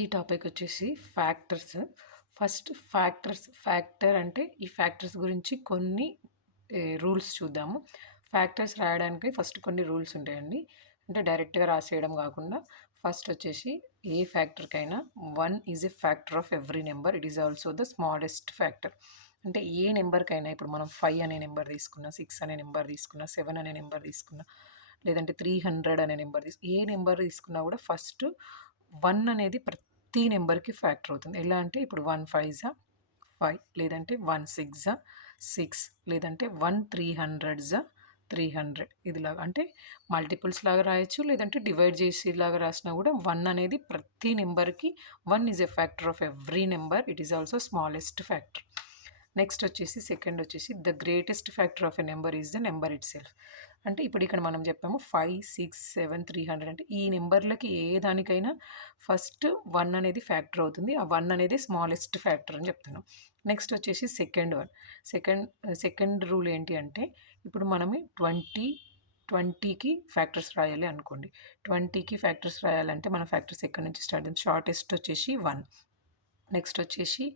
ఈ టాపిక్ వచ్చేసి factors. First factor అంటే ఈ ఫ్యాక్టర్స్ గురించి కొన్ని రూల్స్ చూద్దాము. ఫ్యాక్టర్స్ రాయడానికి ఫస్ట్ కొన్ని రూల్స్ ఉంటాయండి. అంటే డైరెక్ట్గా రాసేయడం కాకుండా ఫస్ట్ వచ్చేసి ఏ ఫ్యాక్టర్కైనా 1 is a factor of every number, it is also the smallest factor. అంటే ఏ నెంబర్కైనా ఇప్పుడు మనం 5 అనే నెంబర్ తీసుకున్నా, 6 అనే నెంబర్ తీసుకున్నా, 7 అనే నెంబర్ తీసుకున్నా, లేదంటే 300 అనే నెంబర్ ఏ నెంబర్ తీసుకున్నా కూడా ఫస్ట్ 1 అనేది ప్రతి నెంబర్కి ఫ్యాక్టర్ అవుతుంది. ఎలా అంటే ఇప్పుడు 1 5 జా 5, లేదంటే 1 6 జా 6, లేదంటే 1 300 జా 300. ఇదిలాగా అంటే మల్టిపుల్స్ లాగా రాయొచ్చు, లేదంటే డివైడ్ చేసేలాగా రాసినా కూడా 1 అనేది ప్రతి నెంబర్కి 1 is a factor of every number, it is also smallest factor. Next వచ్చేసి సెకండ్ వచ్చేసి the greatest factor of a number is the number it self. అంటే ఇప్పుడు ఇక్కడ మనం చెప్పాము 5 6 7 300 అంటే ఈ నెంబర్లకి ఏ దానికైనా ఫస్ట్ 1 అనేది ఫ్యాక్టర్ అవుతుంది. ఆ 1 అనేది స్మాలెస్ట్ ఫ్యాక్టర్ అని చెప్తున్నాం. నెక్స్ట్ వచ్చేసి సెకండ్ రూల్ ఏంటి అంటే ఇప్పుడు మనము 20కి ఫ్యాక్టర్స్ రాయాలి అనుకోండి. 20కి ఫ్యాక్టర్స్ రాయాలంటే మన ఫ్యాక్టర్స్ ఎక్కడి నుంచి స్టార్ట్ అవుతుంది? షార్టెస్ట్ వచ్చేసి 1, నెక్స్ట్ వచ్చేసి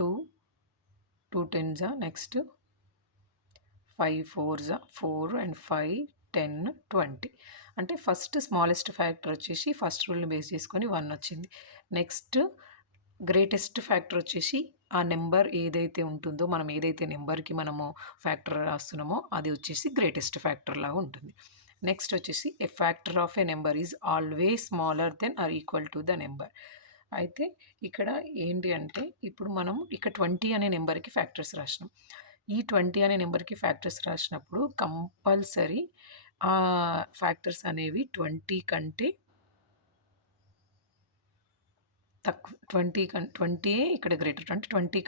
2, 2 10 జా, నెక్స్ట్ 5 4 జా 4 అండ్ 5 10 20. అంటే ఫస్ట్ స్మాలెస్ట్ ఫ్యాక్టర్ వచ్చేసి ఫస్ట్ రూల్ని బేస్ చేసుకొని 1 వచ్చింది. నెక్స్ట్ గ్రేటెస్ట్ ఫ్యాక్టర్ వచ్చేసి ఆ నెంబర్ ఏదైతే ఉంటుందో, మనం ఏదైతే నెంబర్కి మనము ఫ్యాక్టర్ రాస్తున్నామో అది వచ్చేసి గ్రేటెస్ట్ ఫ్యాక్టర్ లాగా ఉంటుంది. నెక్స్ట్ వచ్చేసి a factor of a number is always smaller than or equal to the number. అయితే ఇక్కడ ఏంటి అంటే ఇప్పుడు మనం ఇక్కడ 20 అనే నెంబర్కి ఫ్యాక్టర్స్ రాసినాం. ఈ 20 అనే నెంబర్కి ఫ్యాక్టర్స్ రాసినప్పుడు కంపల్సరీ ఆ ఫ్యాక్టర్స్ అనేవి 20 కంటే తక్కువ, 20 ఇక్కడ గ్రేటర్ అంటే 20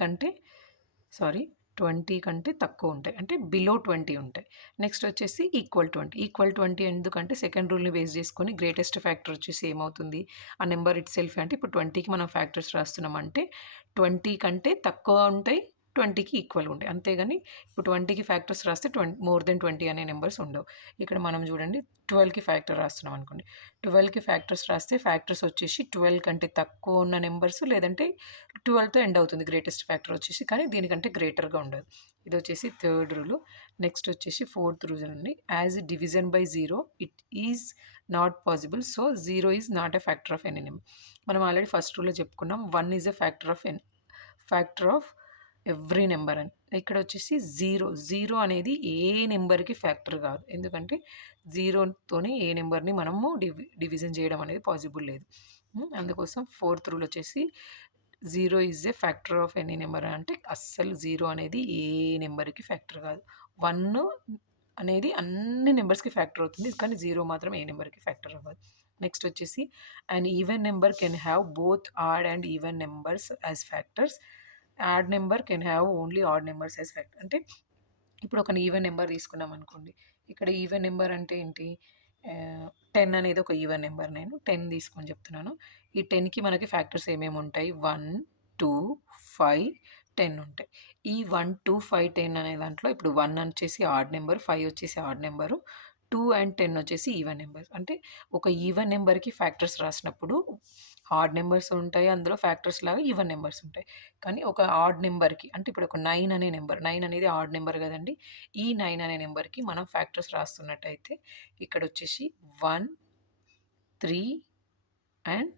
కంటే తక్కువ ఉంటాయి, అంటే బిలో 20 ఉంటాయి. నెక్స్ట్ వచ్చేసి ఈక్వల్ 20 ఎందుకంటే సెకండ్ రూల్ని బేస్ చేసుకొని గ్రేటెస్ట్ ఫ్యాక్టర్ వచ్చేసి ఏమవుతుంది, ఆ నెంబర్ ఇట్ సెల్ఫ్. అంటే ఇప్పుడు 20కి మనం ఫ్యాక్టర్స్ రాస్తున్నాం అంటే 20 కంటే తక్కువ ఉంటాయి, 20కి ఈక్వల్ ఉంటాయి. అంతేగాని ఇప్పుడు 20కి ఫ్యాక్టర్స్ రాస్తే మోర్ దెన్ 20 అనే నెంబర్స్ ఉండవు. ఇక్కడ మనం చూడండి 12కి ఫ్యాక్టర్ రాస్తున్నాం అనుకోండి. 12కి ఫ్యాక్టర్స్ రాస్తే ఫ్యాక్టర్స్ వచ్చేసి 12 కంటే తక్కువ ఉన్న నెంబర్స్, లేదంటే 12తో ఎండ్ అవుతుంది గ్రేటెస్ట్ ఫ్యాక్టర్ వచ్చేసి, కానీ దీనికంటే గ్రేటర్గా ఉండదు. ఇది వచ్చేసి థర్డ్ రూల్. నెక్స్ట్ వచ్చేసి ఫోర్త్ రూల్ అండి. As division by zero it is not possible, so zero is not a factor of any number. మనం ఆల్రెడీ ఫస్ట్ రూల్లో చెప్పుకున్నాం 1 is a factor of every number అని. ఇక్కడ వచ్చేసి జీరో అనేది ఏ నెంబర్కి factor కాదు, ఎందుకంటే జీరోతోనే ఏ నెంబర్ని మనము డివిజన్ చేయడం అనేది పాసిబుల్ లేదు. అందుకోసం ఫోర్త్ రూల్ వచ్చేసి zero is a factor of any number అంటే అస్సలు జీరో అనేది ఏ నెంబర్కి ఫ్యాక్టర్ కాదు. 1 అనేది అన్ని నెంబర్స్కి ఫ్యాక్టర్ అవుతుంది, కానీ జీరో మాత్రం ఏ నెంబర్కి ఫ్యాక్టర్ అవ్వదు. నెక్స్ట్ వచ్చేసి and even number can have both add and even numbers as factors. Add number can have only odd numbers as factor. అంటే ఇప్పుడు ఒక ఈవెన్ నెంబర్ తీసుకున్నాం అనుకోండి. ఇక్కడ ఈవెన్ నెంబర్ అంటే ఏంటి, 10 అనేది ఒక ఈవెన్ నెంబర్. నేను 10 తీసుకొని చెప్తున్నాను. ఈ 10కి మనకి ఫ్యాక్టర్స్ ఏమేమి ఉంటాయి, 1 2 5 10 ఉంటాయి. ఈ 1 2 5 10 అనే దాంట్లో ఇప్పుడు 1 వచ్చేసి ఆడ్ నెంబర్, 5 వచ్చేసి ఆడ్ నెంబరు, 2 అండ్ 10 వచ్చేసి ఈవెన్ నెంబర్స్. అంటే ఒక ఈవెన్ నెంబర్కి ఫ్యాక్టర్స్ రాసినప్పుడు ఆడ్ నెంబర్స్ ఉంటాయి, అందులో ఫ్యాక్టర్స్ లాగా ఈవెన్ నెంబర్స్ ఉంటాయి. కానీ ఒక ఆడ్ నెంబర్కి, అంటే ఇప్పుడు ఒక 9 అనే నెంబర్, 9 అనేది ఆడ్ నెంబర్ కదండి. ఈ 9 అనే నెంబర్కి మనం ఫ్యాక్టర్స్ రాస్తున్నట్టయితే ఇక్కడ వచ్చేసి 1 3 అండ్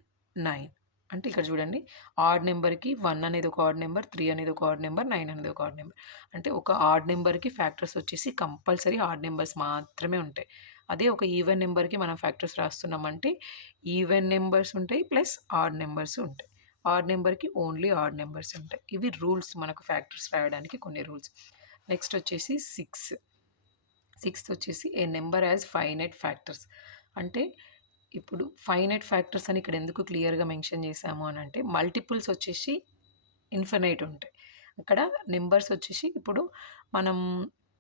9. అంటే ఇక్కడ చూడండి, ఆడ్ నెంబర్కి 1 అనేది ఒక ఆడ్ నెంబర్, 3 అనేది ఒక ఆడ్ నెంబర్, 9 అనేది ఒక ఆడ్ నెంబర్. అంటే ఒక ఆడ్ నెంబర్కి ఫ్యాక్టర్స్ వచ్చేసి కంపల్సరీ ఆడ్ నెంబర్స్ మాత్రమే ఉంటాయి. అదే ఒక ఈవెన్ నెంబర్కి మనం ఫ్యాక్టర్స్ రాస్తున్నామంటే ఈవెన్ నెంబర్స్ ఉంటాయి ప్లస్ ఆడ్ నెంబర్స్ ఉంటాయి. ఆడ్ నెంబర్కి ఓన్లీ ఆడ్ నెంబర్స్ ఉంటాయి. ఇవి రూల్స్, మనకు ఫ్యాక్టర్స్ రాయడానికి కొన్ని రూల్స్. నెక్స్ట్ వచ్చేసి సిక్స్త్ వచ్చేసి ఏ నెంబర్ యాజ్ ఫైనైట్ ఫ్యాక్టర్స్. అంటే ఇప్పుడు ఫైనైట్ ఫ్యాక్టర్స్ అని ఇక్కడ ఎందుకు క్లియర్గా మెన్షన్ చేశాము అని అంటే మల్టిపుల్స్ వచ్చేసి ఇన్ఫినైట్ ఉంటాయి. అక్కడ నెంబర్స్ వచ్చేసి ఇప్పుడు మనం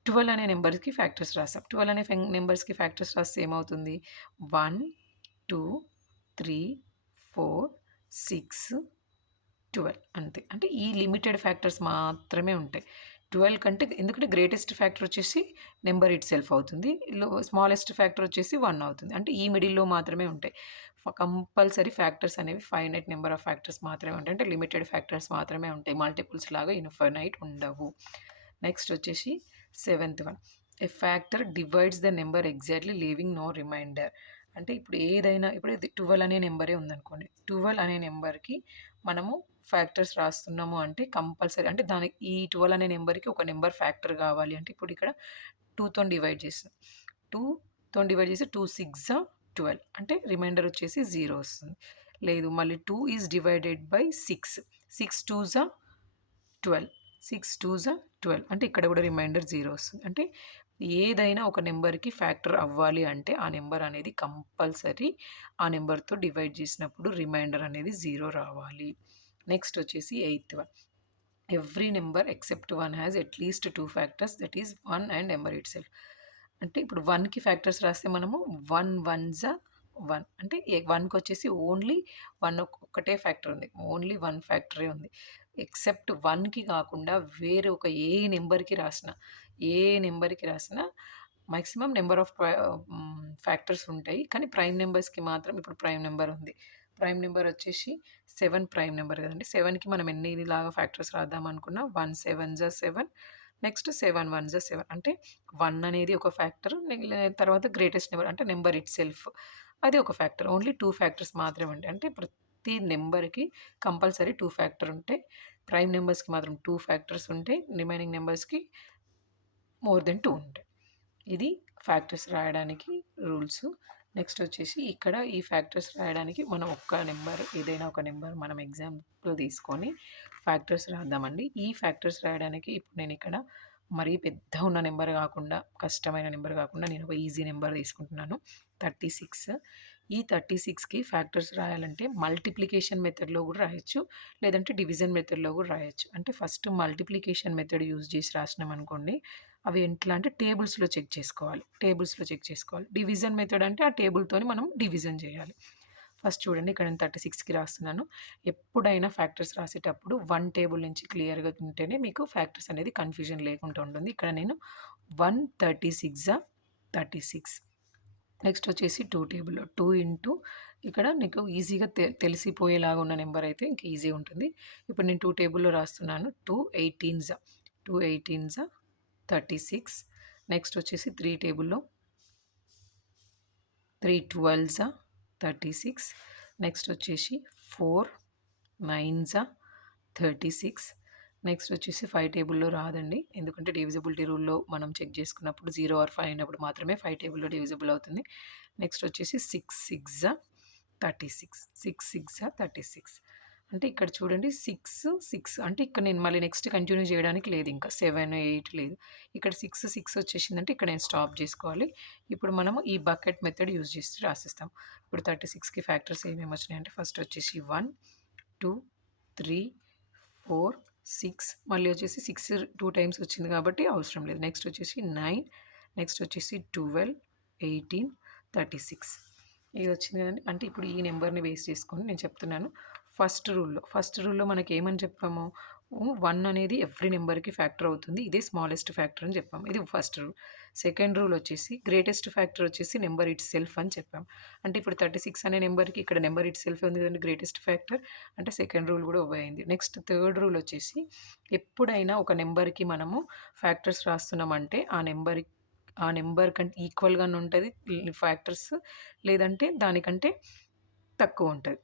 12 అనే నెంబర్స్కి ఫ్యాక్టర్స్ రాసాం. 12 అనే నెంబర్స్కి ఫ్యాక్టర్స్ రాస్తే ఏమవుతుంది, 1 2 3 4 6 12 అంతే. అంటే ఈ లిమిటెడ్ ఫ్యాక్టర్స్ మాత్రమే ఉంటాయి. 12 కంటే ఎందుకంటే గ్రేటెస్ట్ ఫ్యాక్టర్ వచ్చేసి నెంబర్ ఇట్ సెల్ఫ్ అవుతుంది. స్మాలెస్ట్ ఫ్యాక్టర్ వచ్చేసి 1 అవుతుంది. అంటే ఈ మిడిల్‌లో మాత్రమే ఉంటాయి. కంపల్సరీ ఫ్యాక్టర్స్ అనేవి ఫైనైట్ నెంబర్ ఆఫ్ ఫ్యాక్టర్స్ మాత్రమే ఉంటాయి. అంటే లిమిటెడ్ ఫ్యాక్టర్స్ మాత్రమే ఉంటాయి. మల్టిపుల్స్ లాగా ఇన్ఫైనైట్ ఉండవు. నెక్స్ట్ వచ్చేసి seventh one. A factor divides the number exactly leaving no remainder. అంటే ఇప్పుడు ఏదైనా ఇప్పుడు ఇది 12 అనే నెంబరే ఉందనుకోండి. 12 అనే నెంబర్‌కి మనము ఫ్యాక్టర్స్ రాస్తున్నాము అంటే కంపల్సరీ అంటే దానికి ఈ 12 అనే నెంబర్‌కి ఒక నెంబర్ ఫ్యాక్టర్ కావాలి అంటే ఇప్పుడు ఇక్కడ 2 తోని డివైడ్ చేస్తాం. 2 తోని డివైడ్ చేస్తే 2 6 12 అంటే రిమైండర్ వచ్చేసి 0 వస్తుంది. లేదు మళ్ళీ 2 ఈస్ డివైడెడ్ బై 6. 6 2 12. 6 2 12 అంటే ఇక్కడ కూడా రిమైండర్ 0 వస్తుంది. అంటే ఏదైనా ఒక నెంబర్‌కి ఫ్యాక్టర్ అవ్వాలి అంటే ఆ నెంబర్ అనేది కంపల్సరీ ఆ నెంబర్‌తో డివైడ్ చేసినప్పుడు రిమైండర్ అనేది 0 రావాలి. నెక్స్ట్ వచ్చేసి eighth one. Every number except 1 has at least 2 factors that is 1 and number itself. అంటే ఇప్పుడు 1కి ఫ్యాక్టర్స్ రాస్తే మనము 1 1 1 అంటే 1కి వచ్చేసి ఓన్లీ 1 ఒక్కటే ఫ్యాక్టర్ ఉంది. ఓన్లీ 1 ఫ్యాక్టరే ఉంది. ఎక్సెప్ట్ 1కి కాకుండా వేరే ఒక ఏ నెంబర్‌కి రాసినా మాక్సిమం నెంబర్ ఆఫ్ ఫ్యాక్టర్స్ ఉంటాయి. కానీ ప్రైమ్ నెంబర్స్‌కి మాత్రం ఇప్పుడు ప్రైమ్ నెంబర్ ఉంది. ప్రైమ్ నెంబర్ వచ్చేసి 7 ప్రైమ్ నెంబర్ కదండీ. 7కి మనం ఎన్నిలాగా ఫ్యాక్టర్స్ రాద్దామనుకున్నా 1 7 7 నెక్స్ట్ 7 1 7 అంటే 1 అనేది ఒక ఫ్యాక్టర్. తర్వాత గ్రేటెస్ట్ నెంబర్ అంటే నెంబర్ ఇట్ సెల్ఫ్ అది ఒక ఫ్యాక్టర్. ఓన్లీ 2 ఫ్యాక్టర్స్ మాత్రమే ఉంటాయి. అంటే ప్రతి నెంబర్‌కి కంపల్సరీ 2 ఫ్యాక్టర్ ఉంటాయి. ప్రైమ్ నెంబర్స్‌కి మాత్రం 2 ఫ్యాక్టర్స్ ఉంటాయి. రిమైనింగ్ నెంబర్స్‌కి మోర్ దెన్ 2 ఉంటాయి. ఇది ఫ్యాక్టర్స్ రాయడానికి రూల్స్. నెక్స్ట్ వచ్చేసి ఇక్కడ ఈ ఫ్యాక్టర్స్ రాయడానికి మనం ఏదైనా ఒక నెంబర్ మనం ఎగ్జాంపుల్ తీసుకొని ఫ్యాక్టర్స్ రాద్దామండి. ఈ ఫ్యాక్టర్స్ రాయడానికి ఇప్పుడు నేను ఇక్కడ మరీ పెద్ద ఉన్న నెంబర్ కాకుండా, కష్టమైన నెంబర్ కాకుండా నేను ఒక ఈజీ నెంబర్ తీసుకుంటున్నాను. 36. ఈ 36కి ఫ్యాక్టర్స్ రాయాలంటే మల్టిప్లికేషన్ మెథడ్‌లో కూడా రాయొచ్చు. లేదంటే డివిజన్ మెథడ్‌లో కూడా రాయొచ్చు. అంటే ఫస్ట్ మల్టిప్లికేషన్ మెథడ్ యూజ్ చేసి రాసినామనుకోండి, అవి ఎట్లా అంటే టేబుల్స్‌లో చెక్ చేసుకోవాలి. డివిజన్ మెథడ్ అంటే ఆ టేబుల్‌తోని మనం డివిజన్ చేయాలి. ఫస్ట్ చూడండి ఇక్కడ నేను 36కి రాస్తున్నాను. ఎప్పుడైనా ఫ్యాక్టర్స్ రాసేటప్పుడు 1 టేబుల్ నుంచి క్లియర్‌గా ఉంటేనే మీకు ఫ్యాక్టర్స్ అనేది కన్‌ఫ్యూజన్ లేకుండా ఉంటుంది. ఇక్కడ నేను 136 36. నెక్స్ట్ వచ్చేసి 2 టేబుల్‌లో 2 ఇంటూ ఇక్కడ నీకు ఈజీగా తెలిసిపోయేలాగా ఉన్న నెంబర్ అయితే ఇంక ఈజీ ఉంటుంది. ఇప్పుడు నేను 2 టేబుల్‌లో రాస్తున్నాను. 2 18 36. నెక్స్ట్ వచ్చేసి 3 టేబుల్‌లో 3 12 36. నెక్స్ట్ వచ్చేసి 4 9 36. నెక్స్ట్ వచ్చేసి 5 టేబుల్‌లో రాదండి. ఎందుకంటే డివిజిబిలిటీ రూల్‌లో మనం చెక్ చేసుకున్నప్పుడు 0 ఆర్ 5 అయినప్పుడు మాత్రమే 5 టేబుల్‌లో డివిజిబుల్ అవుతుంది. నెక్స్ట్ వచ్చేసి 6 6 36. 6 6 36. అంటే ఇక్కడ చూడండి 6 6 అంటే ఇక్కడ నేను మళ్ళీ నెక్స్ట్ కంటిన్యూ చేయడానికి లేదు ఇంకా 7 8 లేదు. ఇక్కడ 6 6 వచ్చేసిందంటే ఇక్కడ నేను స్టాప్ చేసుకోవాలి. ఇప్పుడు మనము ఈ బకెట్ మెథడ్ యూజ్ చేసి రాసిస్తాం. ఇప్పుడు 36కి ఫ్యాక్టర్స్ ఏమేమి వచ్చినాయంటే ఫస్ట్ వచ్చేసి 1 2 3 4 6 మళ్ళీ వచ్చేసి 6 2 టైమ్స్ వచ్చింది కాబట్టి అవసరం లేదు. నెక్స్ట్ వచ్చేసి 9 నెక్స్ట్ వచ్చేసి 12 18 36 ఇది వచ్చింది కదండి. అంటే ఇప్పుడు ఈ నెంబర్‌ని బేస్ చేసుకొని నేను చెప్తున్నాను. ఫస్ట్ రూల్‌లో మనకి ఏమని చెప్పాము? 1 అనేది ఎవ్రీ నెంబర్‌కి ఫ్యాక్టర్ అవుతుంది. ఇదే స్మాలెస్ట్ ఫ్యాక్టర్ అని చెప్పాము. ఇది ఫస్ట్ రూల్. సెకండ్ రూల్ వచ్చేసి గ్రేటెస్ట్ ఫ్యాక్టర్ వచ్చేసి నెంబర్ ఇట్ సెల్ఫ్ అని చెప్పాం. అంటే ఇప్పుడు 36 అనే నెంబర్‌కి ఇక్కడ నెంబర్ ఇట్ సెల్ఫ్ ఉంది కదండీ గ్రేటెస్ట్ ఫ్యాక్టర్. అంటే సెకండ్ రూల్ కూడా ఒబే అయింది. నెక్స్ట్ థర్డ్ రూల్ వచ్చేసి ఎప్పుడైనా ఒక నెంబర్‌కి మనము ఫ్యాక్టర్స్ రాస్తున్నామంటే ఆ నెంబర్ కంటే ఈక్వల్‌గానే ఉంటది ఫ్యాక్టర్స్ లేదంటే దానికంటే తక్కువ ఉంటది.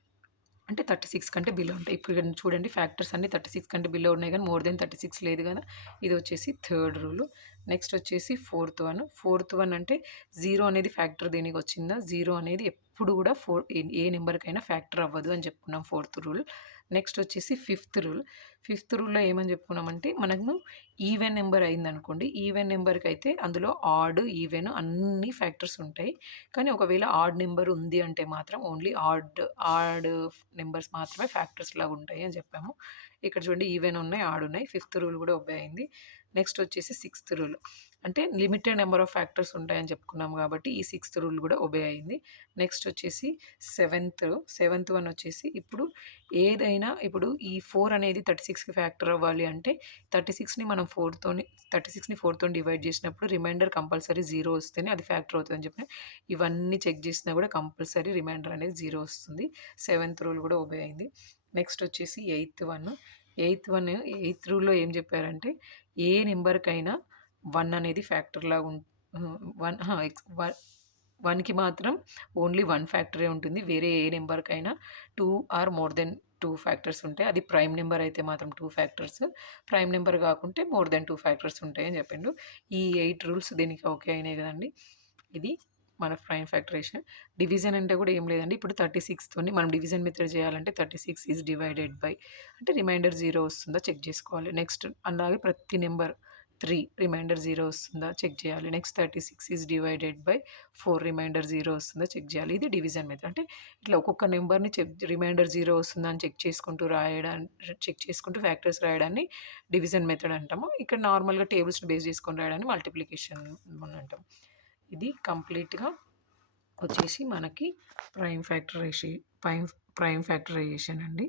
అంటే 36 కంటే బిలో ఉంటాయి. ఇప్పుడు ఇక్కడ చూడండి ఫ్యాక్టర్స్ అన్నీ 36 కంటే బిలో ఉన్నాయి కానీ మోర్ దెన్ 36 లేదు కదా! ఇది వచ్చేసి థర్డ్ రూలు. నెక్స్ట్ వచ్చేసి ఫోర్త్ వన్ అంటే 0 అనేది ఫ్యాక్టర్ దేనికొచ్చిందా? 0 అనేది ఎప్పుడు కూడా ఏ నెంబర్‌కైనా ఫ్యాక్టర్ అవ్వదు అని చెప్పుకున్నాం ఫోర్త్ రూల్. నెక్స్ట్ వచ్చేసి ఫిఫ్త్ రూల్‌లో ఏమని చెప్పుకున్నామంటే మనము ఈవెన్ నెంబర్ అయిందనుకోండి, ఈవెన్ నెంబర్‌కైతే అందులో ఆడ్, ఈవెన్ అన్ని ఫ్యాక్టర్స్ ఉంటాయి. కానీ ఒకవేళ ఆడ్ నెంబర్ ఉంది అంటే మాత్రం ఓన్లీ ఆడ్ నెంబర్స్ మాత్రమే ఫ్యాక్టర్స్ లాగా ఉంటాయి అని చెప్పాము. ఇక్కడ చూడండి ఈవెన్ ఉన్నాయి, ఆడ్ ఉన్నాయి. ఫిఫ్త్ రూల్ కూడా ఒబే అయింది. నెక్స్ట్ వచ్చేసి సిక్స్త్ రూల్, అంటే లిమిటెడ్ నెంబర్ ఆఫ్ ఫ్యాక్టర్స్ ఉంటాయని చెప్పుకున్నాం కాబట్టి ఈ సిక్స్త్ రూల్ కూడా ఒబే అయింది. నెక్స్ట్ వచ్చేసి సెవెంత్ వన్ వచ్చేసి ఇప్పుడు ఏదైనా ఇప్పుడు ఈ 4 అనేది 36కి ఫ్యాక్టర్ అవ్వాలి అంటే 36ని మనం 4తోని డివైడ్ చేసినప్పుడు రిమైండర్ కంపల్సరీ 0 వస్తేనే అది ఫ్యాక్టర్ అవుతుందని చెప్పి ఇవన్నీ చెక్ చేసినా కూడా కంపల్సరీ రిమైండర్ అనేది 0 వస్తుంది. సెవెంత్ రూల్ కూడా ఒబే అయింది. నెక్స్ట్ వచ్చేసి ఎయిత్ రూల్లో ఏం చెప్పారంటే ఏ నెంబర్కైనా 1 అనేది ఫ్యాక్టర్ లాగా వన్ వన్కి మాత్రం ఓన్లీ 1 ఫ్యాక్టరే ఉంటుంది. వేరే ఏ నెంబర్కైనా 2 ఆర్ మోర్ దెన్ 2 ఫ్యాక్టర్స్ ఉంటాయి. అది ప్రైమ్ నెంబర్ అయితే మాత్రం 2 ఫ్యాక్టర్స్, ప్రైమ్ నెంబర్ కాకుంటే మోర్ దెన్ 2 ఫ్యాక్టర్స్ ఉంటాయని చెప్పిండు. ఈ 8 రూల్స్ దీనికి ఓకే అయినాయి కదండి. ఇది మన ప్రైమ్ ఫ్యాక్టరేషన్. డివిజన్ అంటే కూడా ఏం లేదండి. ఇప్పుడు 36తోని మనం డివిజన్ మెథడ్ చేయాలంటే 36 ఈజ్ డివైడెడ్ బై అంటే రిమైండర్ 0 వస్తుందా చెక్ చేసుకోవాలి. నెక్స్ట్ అలాగే ప్రతి నెంబర్ 3 రిమైండర్ 0 వస్తుందా చెక్ చేయాలి. Next 36 is divided by 4 remainder 0 వస్తుందా చెక్ చేయాలి. ఇది డివిజన్ మెథడ్. అంటే ఇట్లా ఒక్కొక్క నెంబర్ని రిమైండర్ 0 వస్తుందా అని చెక్ చేసుకుంటూ ఫ్యాక్టర్స్ రాయడాన్ని డివిజన్ మెథడ్ అంటాము. ఇక్కడ నార్మల్గా టేబుల్స్ని బేస్ చేసుకొని రాయడాన్ని మల్టిప్లికేషన్ అని అంటాం. ఇది కంప్లీట్గా వచ్చేసి మనకి ప్రైమ్ ఫ్యాక్టరైజేషన్ అండి.